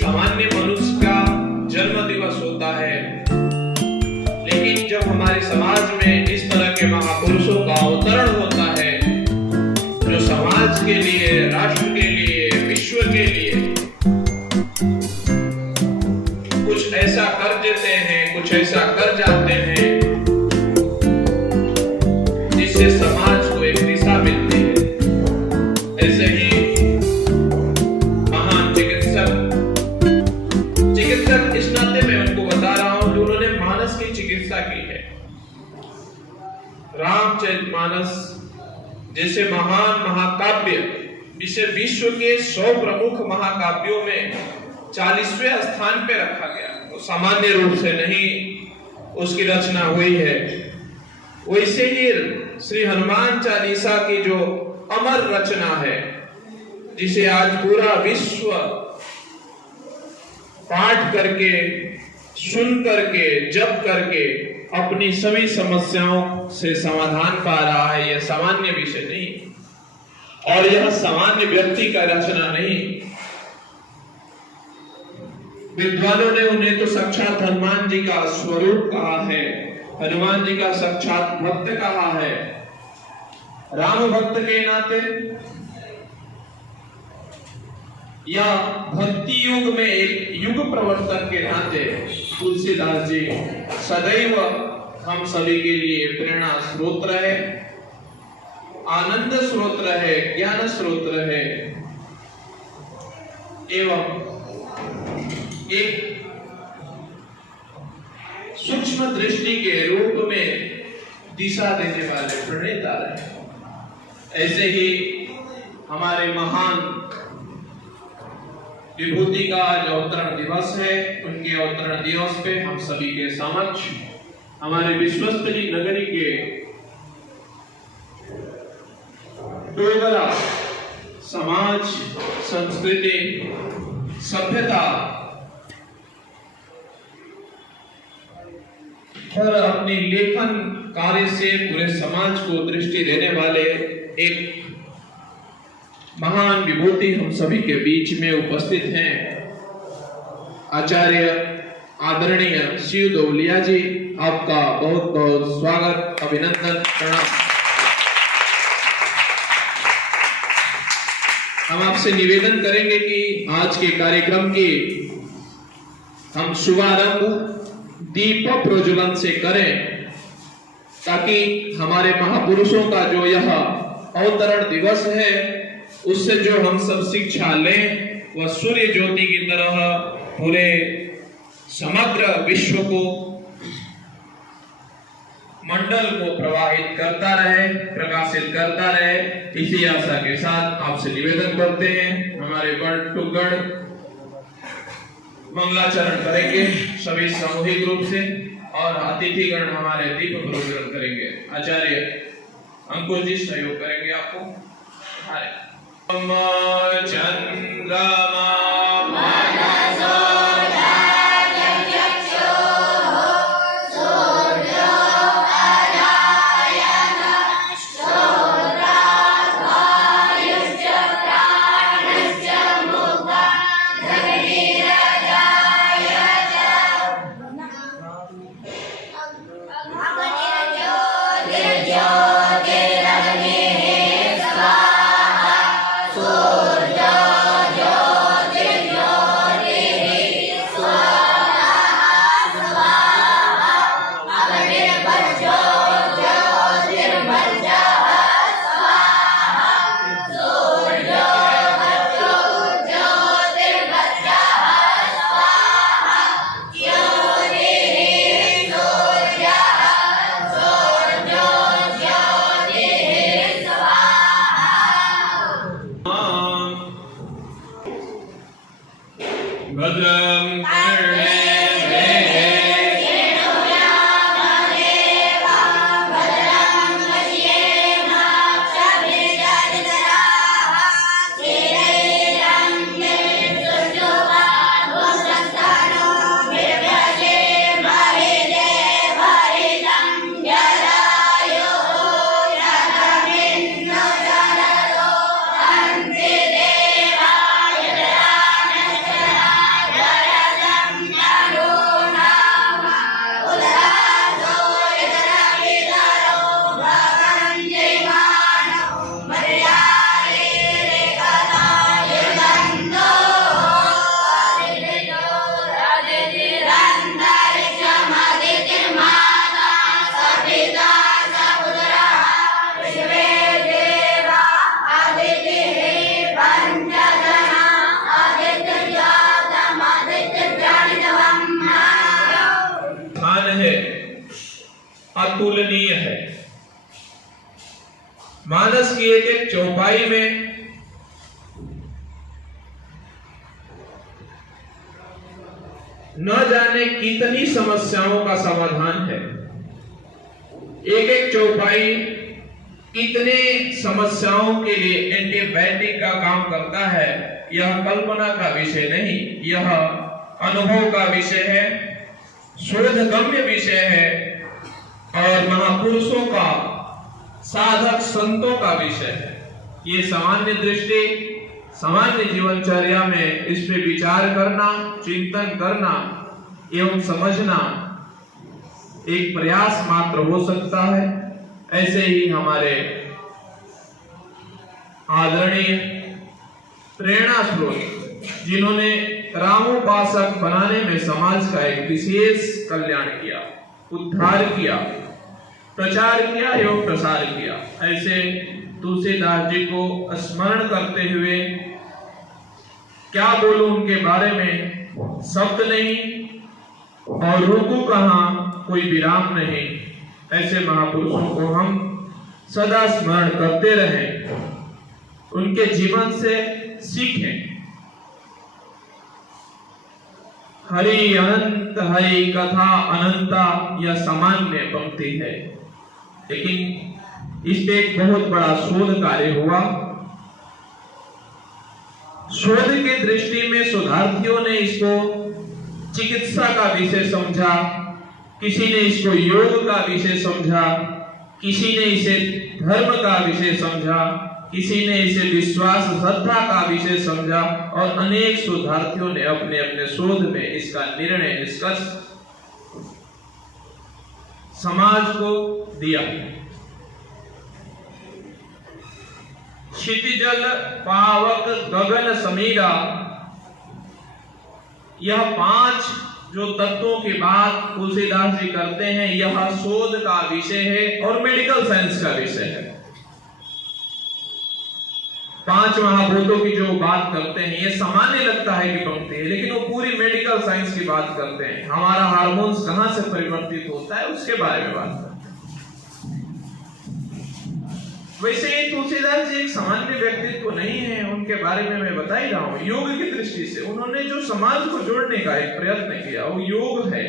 सामान्य मनुष्य का जन्म दिवस होता है, लेकिन जब हमारे समाज में इस तरह के महापुरुषों का अवतरण होता है जो समाज के लिए, राष्ट्र के लिए, विश्व के लिए कुछ ऐसा कर देते हैं, कुछ ऐसा कर जाते हैं जिससे समाज को एक दिशा मिलती है। ऐसे ही महान चिकित्सक इस नाते मैं उनको बता रहा हूं जो उन्होंने मानस की चिकित्सा की है। रामचरितमानस जैसे महान महाकाव्य, जिसे विश्व के 100 प्रमुख महाकाव्यों में 40वें स्थान पे रखा गया, तो सामान्य रूप से नहीं उसकी रचना हुई है। वैसे ही श्री हनुमान चालीसा की जो अमर रचना है, जिसे आज पूरा विश्व पाठ करके, सुन करके, जप करके अपनी सभी समस्याओं से समाधान पा रहा है, यह सामान्य विषय नहीं और यह सामान्य व्यक्ति का रचना नहीं। विद्वानों ने उन्हें तो साक्षात हनुमान जी का स्वरूप कहा है, हनुमान जी का साक्षात भक्त कहा है। राम भक्त के नाते या भक्ति युग में एक युग प्रवर्तक के नाते तुलसीदास जी सदैव हम सभी के लिए प्रेरणा स्रोत रहे, आनंद स्रोत रहे, ज्ञान स्रोत रहे एवं एक सूक्ष्म दृष्टि के रूप में दिशा देने वाले प्रणेता रहे। ऐसे ही हमारे महान विभूति का जो अवतरण दिवस है, उनके अवतरण दिवस पे हम सभी के समक्ष हमारे विश्वस्तरी नगरी के डोगरा समाज, संस्कृति, सभ्यता पर अपनी लेखन कार्य से पूरे समाज को दृष्टि देने वाले एक महान विभूति हम सभी के बीच में उपस्थित हैं। आचार्य आदरणीय शिव दौलिया जी, आपका बहुत बहुत स्वागत, अभिनंदन, प्रणाम। हम आपसे निवेदन करेंगे कि आज के कार्यक्रम की हम शुभारंभ दीप प्रज्वलन से करें, ताकि हमारे महापुरुषों का जो यह अवतरण दिवस है उससे जो हम सब शिक्षा लें वह सूर्य ज्योति की तरह पूरे समग्र विश्व को, मंडल को प्रवाहित करता रहे, प्रकाशित करता रहे। इसी आशा के साथ आपसे निवेदन करते हैं, हमारे गण टू गण मंगलाचरण करेंगे सभी सामूहिक रूप से और अतिथिगण हमारे दीप प्रज्वलन करेंगे। आचार्य अंकुश जी सहयोग करेंगे आपको। चंद्रमा भद्रं अतुलनीय है। मानस की एक एक चौपाई में न जाने कितनी समस्याओं का समाधान है। एक एक चौपाई कितने समस्याओं के लिए एंटीबायोटिक का काम करता है, यह कल्पना का विषय नहीं, यह अनुभव का विषय है, शोधगम्य विषय है और महापुरुषों का, साधक संतों का विषय है। ये सामान्य दृष्टि, सामान्य जीवनचर्या में इस पे विचार करना, चिंतन करना एवं समझना एक प्रयास मात्र हो सकता है। ऐसे ही हमारे आदरणीय प्रेरणा स्रोत, जिन्होंने रामोपासक बनाने में समाज का एक विशेष कल्याण किया, उद्धार किया, प्रचार किया एवं प्रसार किया, ऐसे तुलसीदास जी को स्मरण करते हुए क्या बोलूं उनके बारे में, शब्द नहीं और रुकू कहां, कोई विराम नहीं। ऐसे महापुरुषों को हम सदा स्मरण करते रहें, उनके जीवन से सीखें। हरि अनंत हरि कथा अनंता, यह सामान्य पंक्ति है, लेकिन इस पे एक बहुत बड़ा शोध कार्य हुआ। शोध की दृष्टि में शोधार्थियों ने इसको चिकित्सा का विषय समझा, किसी ने इसको योग का विषय समझा, किसी ने इसे धर्म का विषय समझा, किसी ने इसे विश्वास श्रद्धा का विषय समझा और अनेक शोधार्थियों ने अपने अपने शोध में इसका निर्णय, निष्कर्ष समाज को दिया। क्षितिजल पावक गगन समीरा, यह 5 जो तत्वों की बात तुलसीदास जी करते हैं, यह शोध का विषय है और मेडिकल साइंस का विषय है। 5 महाभूतों की जो बात करते हैं, ये सामान्य लगता है कि पंक्ति है, लेकिन वो पूरी मेडिकल साइंस की बात करते हैं। हमारा हार्मोन्स कहां से परिवर्तित होता है उसके बारे में बात करते हैं। वैसे ही तुलसीदास जी एक सामान्य व्यक्तित्व नहीं है, उनके बारे में मैं बता ही रहा हूं। योग की दृष्टि से उन्होंने जो समाज को जोड़ने का एक प्रयत्न किया वो योग है।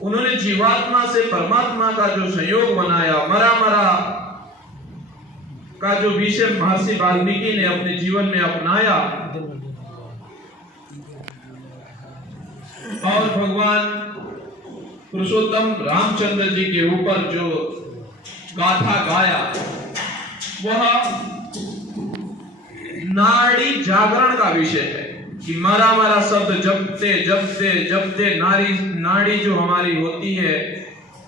उन्होंने जीवात्मा से परमात्मा का जो संयोग बनाया, मरा मरा का जो विषय महर्षि वाल्मीकि ने अपने जीवन में अपनाया और भगवान पुरुषोत्तम रामचंद्र जी के ऊपर जो गाथा गाया, वह नाड़ी जागरण का विषय है कि मरा मरा शब्द जपते जपते जपते नाड़ी जो हमारी होती है,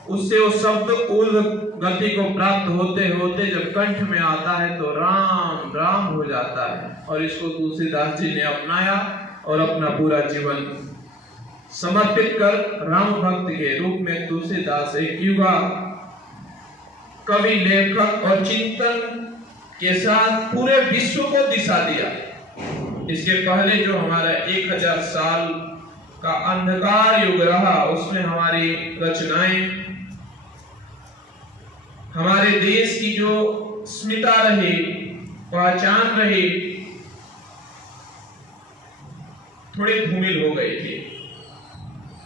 उससे वो शब्द ऊर्ध्व गति को प्राप्त होते होते जब कंठ में आता है तो राम राम हो जाता है। और इसको तुलसीदास जी ने अपनाया और अपना पूरा जीवन समर्पित कर राम भक्त के रूप में तुलसीदास एक युवा कवि, लेखक और चिंतन के साथ पूरे विश्व को दिशा दिया। इसके पहले जो हमारा 1000 साल का अंधकार युग रहा, उसमें हमारी रचनाएं, हमारे देश की जो स्मिता रही, पहचान रही, थोड़ी धूमिल हो गई थी।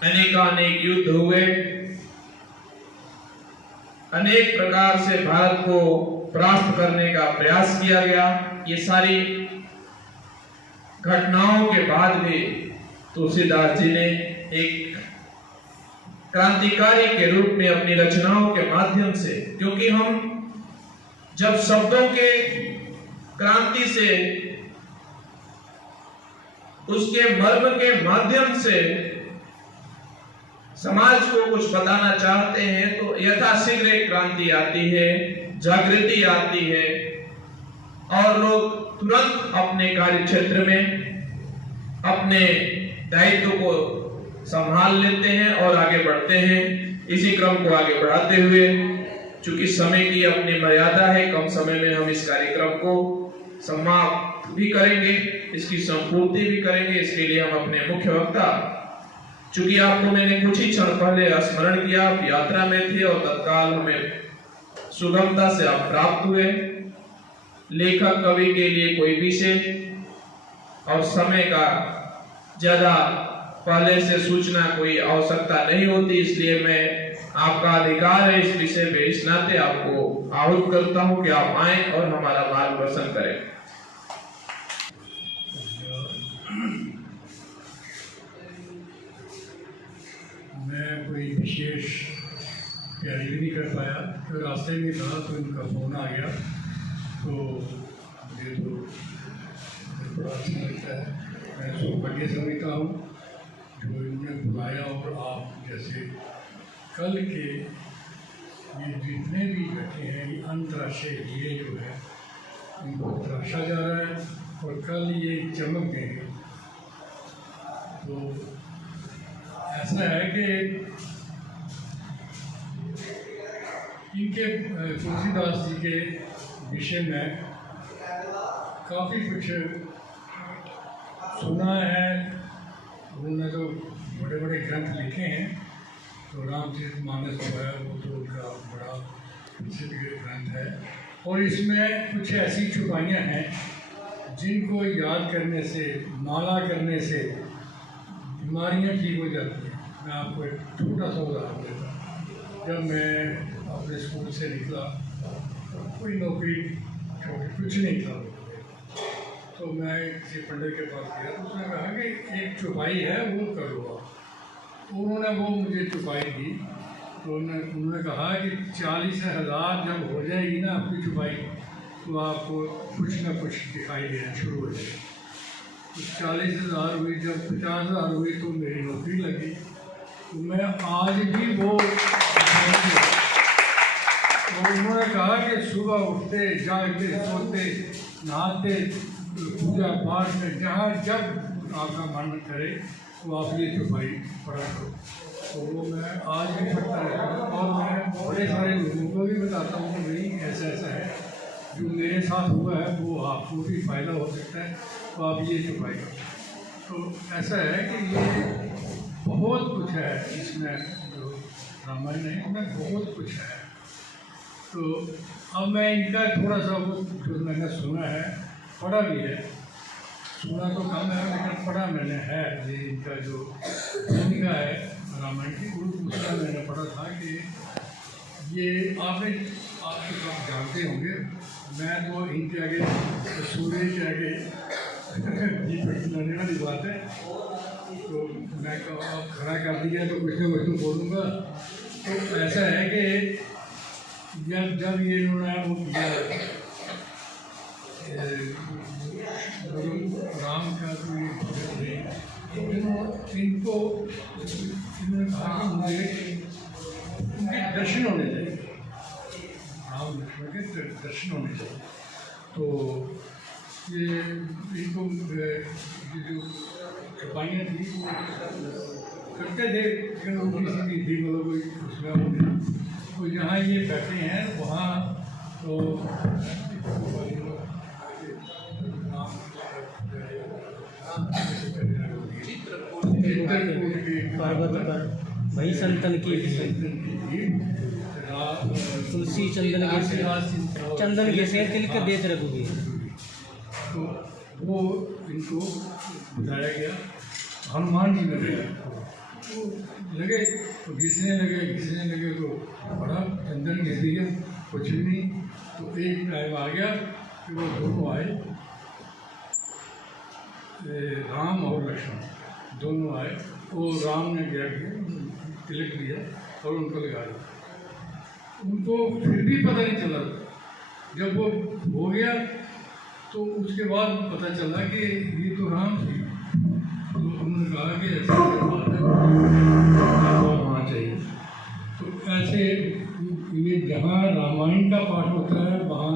अनेकानेक युद्ध हुए, अनेक प्रकार से भारत को परास्त करने का प्रयास किया गया। ये सारी घटनाओं के बाद भी तुलसीदास जी ने एक क्रांतिकारी के रूप में अपनी रचनाओं के माध्यम से, क्योंकि हम जब शब्दों के क्रांति से, उसके मर्म के माध्यम से समाज को कुछ बताना चाहते हैं तो यथाशीघ्र एक क्रांति आती है, जागृति आती है और लोग तुरंत अपने कार्य क्षेत्र में अपने दायित्व को संभाल लेते हैं और आगे बढ़ते हैं। इसी क्रम को आगे बढ़ाते हुए, चूंकि समय की अपनी मर्यादा है, कम समय में हम इस कार्यक्रम को समाप्त भी करेंगे, इसकी संपूर्ति भी करेंगे। इसके लिए हम अपने मुख्य वक्ता चूंकि आपको मैंने कुछ ही क्षण पहले स्मरण किया, आप यात्रा में थे और तत्काल हमें सुगमता से आप प्राप्त हुए। लेखक कवि के लिए कोई विषय और समय का ज्यादा पहले से सूचना कोई आवश्यकता नहीं होती, इसलिए मैं आपका अधिकार है इस विषय पे, इस नाते आपको आहूत करता हूं कि आप आए और हमारा मार्गदर्शन करें। मैं कोई विशेष तैयारी भी नहीं कर पाया, तो रास्ते में था तो इनका फ़ोन आ गया, तो मुझे तो बड़ा अच्छा लगता है। मैं सौभाग्य समझता हूँ जो इन्होंने बुलाया, और आप जैसे कल के ये जितने भी बैठे हैं, ये अंतर्राष्ट्रीय हीरे जो है इनको तराशा जा रहा है और कल ये चमक देंगे। तो ऐसा है कि इनके तुलसीदास जी के विषय में काफ़ी कुछ सुना है। उन्होंने तो बड़े बड़े ग्रंथ लिखे हैं, तो रामचरितमानस जो है वो तो उनका बड़ा प्रसिद्ध ग्रंथ है, और इसमें कुछ ऐसी छुपाइयाँ हैं जिनको याद करने से, माला करने से बीमारियाँ ठीक हो जाती हैं। मैं आपको एक छोटा सा उदाहरण देता हूँ। जब मैं अपने स्कूल से निकला, कोई नौकरी छोटी कुछ नहीं था, तो मैं किसी पंडित के पास गया, तो उसने कहा कि एक चुपाई है वो कर लो आप। उन्होंने वो मुझे चुपाई दी, तो उन्होंने कहा कि 40,000 जब हो जाएगी ना आपकी चुपाई, तो आपको कुछ ना कुछ दिखाई देना शुरू हो जाएगा। तो 40,000 हुई, जब 50,000 हुई तो मेरी नौकरी लगी। तो मैं आज भी वो उन्होंने कहा कि सुबह उठते, जागते, सोते, नहाते, पूजा पाठ में जहाँ जब आपका मन करे तो आप ये चुपाई पढ़ा करो। तो वो मैं आज भी पढ़ता रहता हूँ, और मैं बड़े सारे लोगों को भी बताता हूँ कि नहीं ऐसा ऐसा है, जो मेरे साथ हुआ है वो आपको भी फ़ायदा हो सकता है, तो आप ये चुपाई करो। तो ऐसा है कि ये बहुत कुछ है इसमें, जो रामायण है इसमें बहुत कुछ है। तो अब मैं इनका थोड़ा सा वो जो मैंने सुना है, पढ़ा भी है, सुना तो कम है लेकिन पढ़ा मैंने है। ये इनका जो भूमिका है रामायण की, उसका मैंने पढ़ा था कि ये आपने आपके सब जानते होंगे, मैं तो इनके आगे सूर्य के आगे जी लाने वाली बात है, तो मैं अब खड़ा कर दिया तो कुछ ना कुछ तो बोलूँगा। तो ऐसा है कि जब ये इन्होंने वो किया राम का इनको इन्होंने कहा कि मुझे उनके दर्शन होने चाहिए, राम लक्ष्मण के दर्शन होने चाहिए। तो ये इनको ये जो छुपाइयाँ थी वो करते थे, लेकिन उनकी सीधी थी, मतलब कोई उसमें वो नहीं। तो जहाँ ये बैठे हैं वहाँ तो वही संतन की तुलसी चंदन के से तिल के देत रघुवीर। तो वो इनको बताया गया, हनुमान जी लगे तो घिसने लगे तो बड़ा चंदन घिस दिया, कुछ भी नहीं। तो एक टाइम आ गया कि वो दोनों आए, राम और लक्ष्मण दोनों आए। वो राम ने क्या किया, तिलक दिया और उनको लगा दिया। उनको फिर भी पता नहीं चला। जब वो हो गया तो उसके बाद पता चला कि ये तो राम थी। तो उन्होंने कहा कि ऐसी बात है, होना चाहिए। तो ऐसे ये जहाँ रामायण का पाठ होता है वहाँ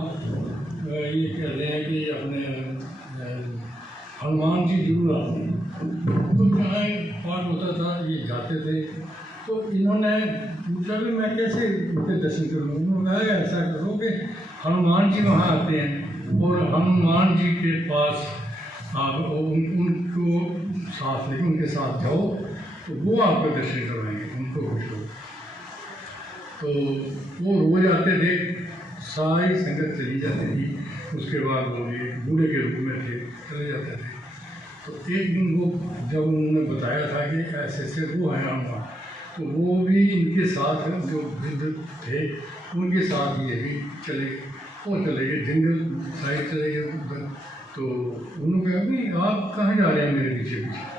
ये कहते हैं कि अपने हनुमान जी जरूर आते हैं। तो जहाँ पाठ होता था ये जाते थे। तो इन्होंने पूछा कि मैं कैसे उनके दर्शन करूँ। उन्होंने कहा ऐसा करो कि हनुमान जी वहाँ आते हैं और हनुमान जी के पास आप उनको साथ लेके उनके साथ जाओ तो वो आपको दर्शन करवाएंगे, उनको खुश हो। तो वो रोज आते थे, सारी संगत चली जाती थी, उसके बाद वो एक बूढ़े के रूप में थे, चले जाते थे। तो एक दिन वो जब उन्होंने बताया था कि ऐसे ऐसे वो है आऊँगा, तो वो भी इनके साथ जो वृद्ध थे उनके साथ ये भी चले गए, और चले गए जंगल साइड चले गए उधर। तो उन्होंने कहा भी आप कहाँ जा रहे हैं मेरे पीछे पीछे।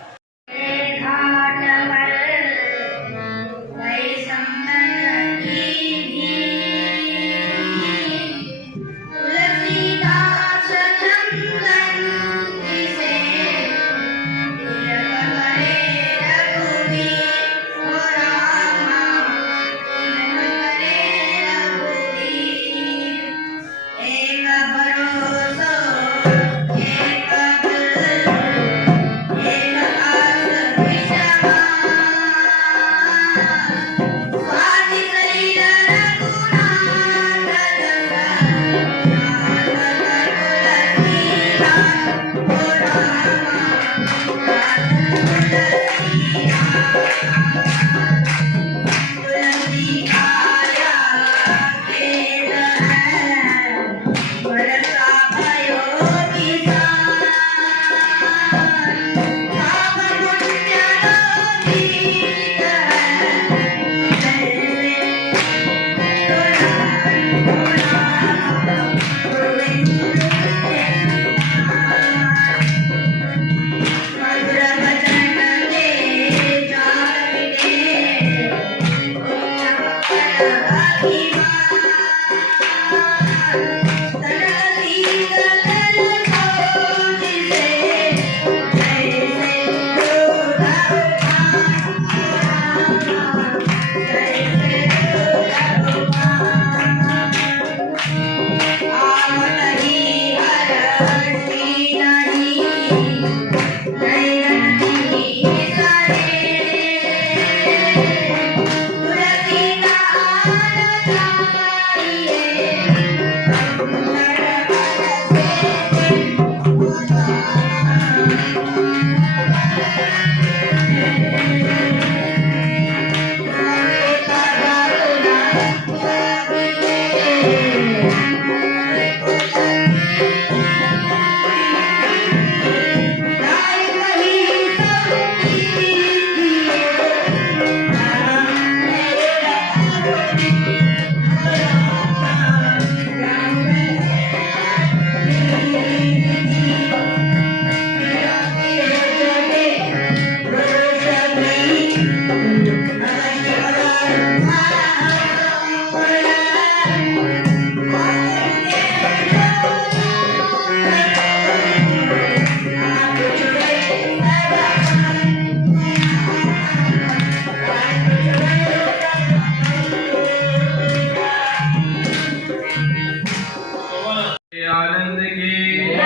आनंद की,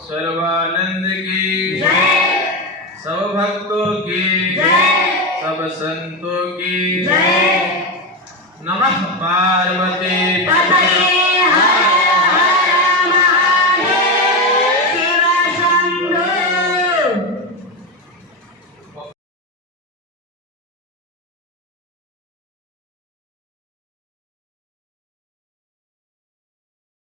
सर्वानंद की, सब भक्तों की, सब संतों की। नमः पार्वती